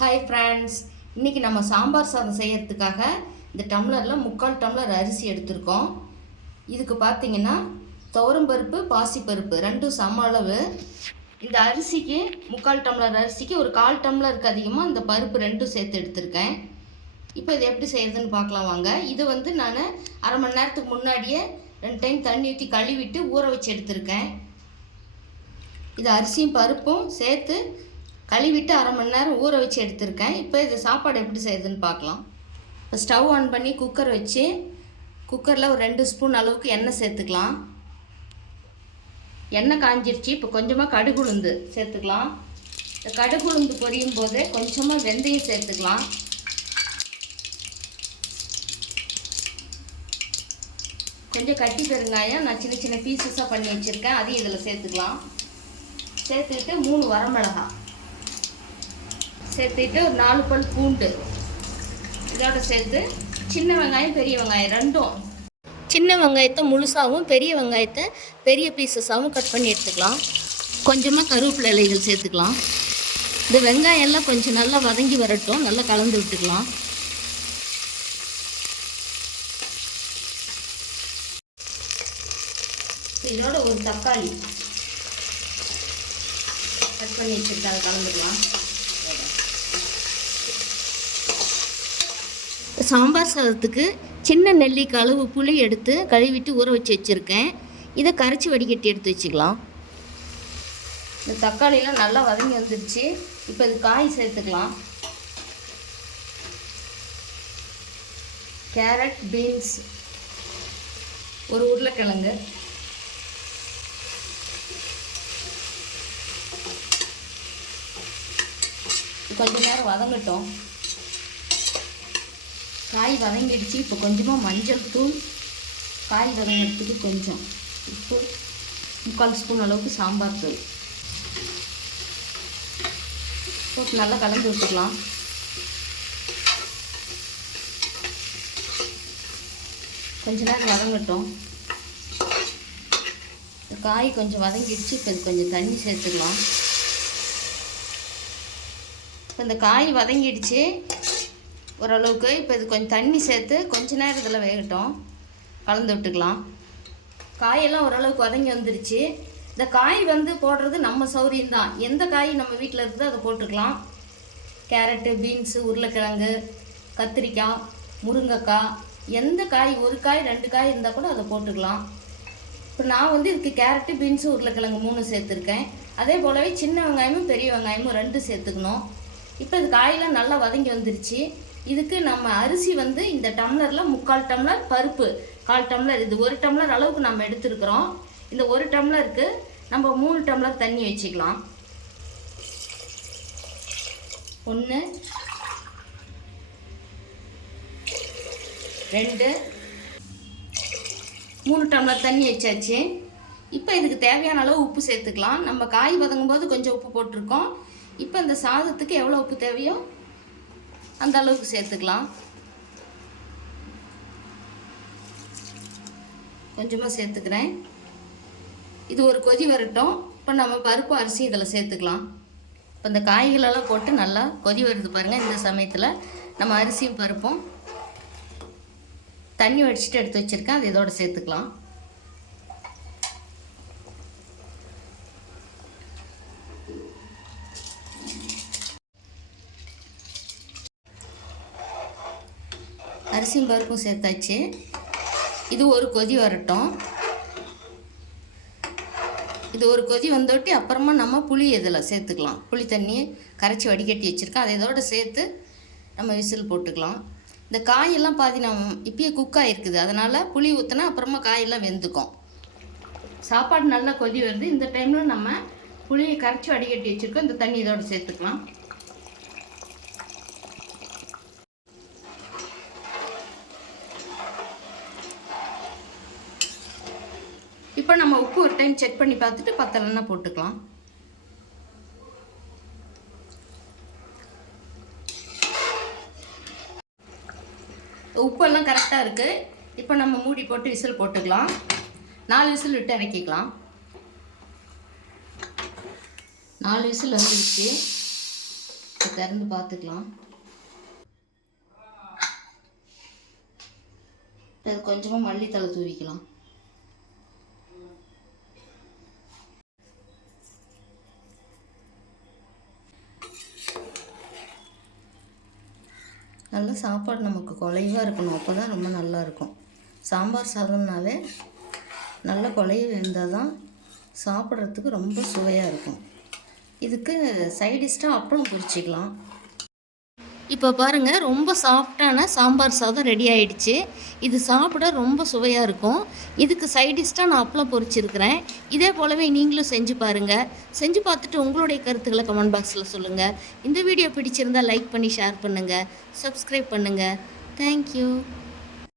Hi friends, இன்றைக்கி நம்ம சாம்பார் சாதம் செய்கிறதுக்காக இந்த டம்ளரில் 3/4 டம்ளர் அரிசி எடுத்திருக்கோம். இதுக்கு பார்த்திங்கன்னா துவரம்பருப்பு பாசிப்பருப்பு ரெண்டும் சம அளவு. இந்த அரிசிக்கு 3/4 டம்ளர் அரிசிக்கு ஒரு 1/4 டம்ளருக்கு அதிகமாக இந்த பருப்பு ரெண்டும் சேர்த்து எடுத்திருக்கேன். இப்போ இது எப்படி செய்கிறதுன்னு பார்க்கலாம் வாங்க. இது நான் அரை மணி நேரத்துக்கு முன்னாடியே 2 டைம் தண்ணி ஊற்றி கழுவிட்டு ஊற வச்சு எடுத்திருக்கேன். இது அரிசியும் பருப்பும் சேர்த்து கழுவிட்டு அரை மணி நேரம் ஊற வச்சு எடுத்திருக்கேன். இப்போ இது சாப்பாடு எப்படி செய்யுதுன்னு பார்க்கலாம். இப்போ ஸ்டவ் ஆன் பண்ணி குக்கர் வச்சு குக்கரில் ஒரு 2 ஸ்பூன் அளவுக்கு எண்ணெய் சேர்த்துக்கலாம். எண்ணெய் காஞ்சிருச்சு. இப்போ கொஞ்சமாக கடுகு உளுந்து சேர்த்துக்கலாம். இந்த கடுகு உளுந்து பொரியும் போது கொஞ்சமாக வெந்தயம் சேர்த்துக்கலாம். கொஞ்சம் கட்டி பெருங்காயம் நான் சின்ன சின்ன பீசஸாக பண்ணி வச்சுருக்கேன், அதையும் இதில் சேர்த்துக்கலாம். சேர்த்துக்கிட்டு 3 வரமிளகாய் சேர்த்துட்டு ஒரு 4 பல் பூண்டு இதோட சேர்த்து சின்ன வெங்காயம் பெரிய வெங்காயம் ரெண்டும், சின்ன வெங்காயத்தை முழுசாகவும் பெரிய வெங்காயத்தை பெரிய பீசஸாகவும் கட் பண்ணி எடுத்துக்கலாம். கொஞ்சமாக கருவேப்பிலை இலைகள் சேர்த்துக்கலாம். இந்த வெங்காயம் எல்லாம் கொஞ்சம் நல்லா வதங்கி வரட்டும், நல்லா கலந்து விட்டுக்கலாம். இதோட ஒரு தக்காளி கட் பண்ணி வச்சுட்டு அதை கலந்துக்கலாம். சாம்பார் சாதத்துக்கு சின்ன நெல்லிக்காய் அளவு புளி எடுத்து கழுவிட்டு ஊற வச்சு வச்சுருக்கேன். இதை கரைச்சி வடிகட்டி எடுத்து வச்சுக்கலாம். இந்த தக்காளிலாம் நல்லா வதங்கி வந்துடுச்சு. இப்போ இது காய் சேர்த்துக்கலாம். கேரட், பீன்ஸ், ஒரு உருளைக்கிழங்கு, கொஞ்ச நேரம் வதங்கட்டும். காய் வதங்கிடுச்சு. இப்போ கொஞ்சமாக மஞ்சள் தூள், காய் வதங்கிறதுக்கு கொஞ்சம் உப்பு, 3/4 ஸ்பூன் அளவுக்கு சாம்பார் தூள் போட்டு நல்லா கலந்து விட்டுக்கலாம். கொஞ்ச நேரம் வதங்கட்டும். காய் கொஞ்சம் வதங்கிடுச்சு. இப்போ இது கொஞ்சம் தண்ணி சேர்த்துக்கலாம். இப்போ இந்த காய் வதங்கிடுச்சு ஓரளவுக்கு. இப்போ இது கொஞ்சம் தண்ணி சேர்த்து கொஞ்ச நேரம் இதில் வேகட்டும், கலந்து விட்டுக்கலாம். காயெல்லாம் ஓரளவுக்கு வதங்கி வந்துடுச்சு. இந்த காய் போடுறது நம்ம சௌரியம்தான். எந்த காய் நம்ம வீட்டில் இருக்குதோ அதை போட்டுக்கலாம். கேரட்டு, பீன்ஸு, உருளைக்கிழங்கு, கத்திரிக்காய், முருங்கைக்காய், எந்த காய், ஒரு காய் 2 காய் இருந்தால் கூட அதை போட்டுக்கலாம். இப்போ நான் இதுக்கு கேரட்டு, பீன்ஸு, உருளைக்கிழங்கு 3 சேர்த்துருக்கேன். அதே போலவே சின்ன வெங்காயமும் பெரிய வெங்காயமும் 2 சேர்த்துக்கணும். இப்போ இது காயெல்லாம் நல்லா வதங்கி வந்துருச்சு. இதுக்கு நம்ம அரிசி இந்த டம்ளரில் 3/4 டம்ளர், பருப்பு 1/4 டம்ளர், இது 1 டம்ளர் அளவுக்கு நம்ம எடுத்துருக்குறோம். இந்த 1 டம்ளருக்கு நம்ம 3 டம்ளர் தண்ணி வச்சுக்கலாம். 1 2 3 டம்ளர் தண்ணி வச்சாச்சு. இப்போ இதுக்கு தேவையான அளவு உப்பு சேர்த்துக்கலாம். நம்ம காய் வதங்கும் போது கொஞ்சம் உப்பு போட்டிருக்கோம். இப்போ இந்த சாதத்துக்கு எவ்வளோ உப்பு தேவையோ அந்த அளவுக்கு சேர்த்துக்கலாம். கொஞ்சமாக சேர்த்துக்கிறேன். இது ஒரு கொதி வரட்டும். இப்போ நம்ம பருப்பு அரிசி இதில் சேர்த்துக்கலாம். இப்போ இந்த காய்களெல்லாம் போட்டு நல்லா கொதி வருது பாருங்கள். இந்த சமயத்தில் நம்ம அரிசியும் பருப்பும் தண்ணி வடிச்சிட்டு எடுத்து வச்சுருக்கேன், அது இதோட சேர்த்துக்கலாம். அரிசியும் பருப்பும் சேர்த்தாச்சு. இது ஒரு கொதி வரட்டும். இது ஒரு கொதி வந்தோட்டி அப்புறமா நம்ம புளி இதில் சேர்த்துக்கலாம். புளி தண்ணியை கரைச்சி வடிகட்டி வச்சுருக்கேன், அதை இதோடு சேர்த்து நம்ம விசில் போட்டுக்கலாம். இந்த காயெல்லாம் பாதி நம்ம இப்பயே குக் ஆகிருக்குது, அதனால் புளி ஊற்றினா அப்புறமா காயெல்லாம் வெந்துக்கும். சாப்பாடு நல்லா கொதி வருது. இந்த டைமில் நம்ம புளியை கரைச்சி வடிகட்டி வச்சுருக்கோம். இந்த தண்ணி இதோடு சேர்த்துக்கலாம். இப்போ நம்ம உப்பு ஒரு டைம் செக் பண்ணி பார்த்துட்டு பத்தலைன்னா போட்டுக்கலாம். உப்பெல்லாம் கரெக்டாக இருக்குது. இப்போ நம்ம மூடி போட்டு விசில் போட்டுக்கலாம். 4 விசில் விட்டு இறக்கிக்கலாம். 4 விசில் வந்துடுச்சு. திறந்து பார்த்துக்கலாம். அது கொஞ்சமாக மல்லித்தழை தூவிக்கலாம். நல்லா சாப்பாடு நமக்கு குழைவாக இருக்கணும், அப்போ தான் ரொம்ப நல்லாயிருக்கும். சாம்பார் சாதம்னாலே நல்ல குழைய இருந்தால் தான் சாப்பிட்றதுக்கு ரொம்ப சுவையாக இருக்கும். இதுக்கு சைடிஷ்டாக அப்பளம் பொரிச்சிக்கலாம். இப்போ பாருங்கள், ரொம்ப சாஃப்டான சாம்பார் சாதம் ரெடி ஆகிடுச்சு. இது சாப்பிட ரொம்ப சுவையாக இருக்கும். இதுக்கு சைடிஷ்டாக நான் அப்பளம் பொரிச்சிருக்கிறேன். இதே போலவே நீங்களும் செஞ்சு பாருங்கள். செஞ்சு பார்த்துட்டு உங்களுடைய கருத்துக்களை கமெண்ட் பாக்ஸில் சொல்லுங்கள். இந்த வீடியோ பிடிச்சிருந்தால் லைக் பண்ணி ஷேர் பண்ணுங்கள், சப்ஸ்கிரைப் பண்ணுங்கள். தேங்க்யூ.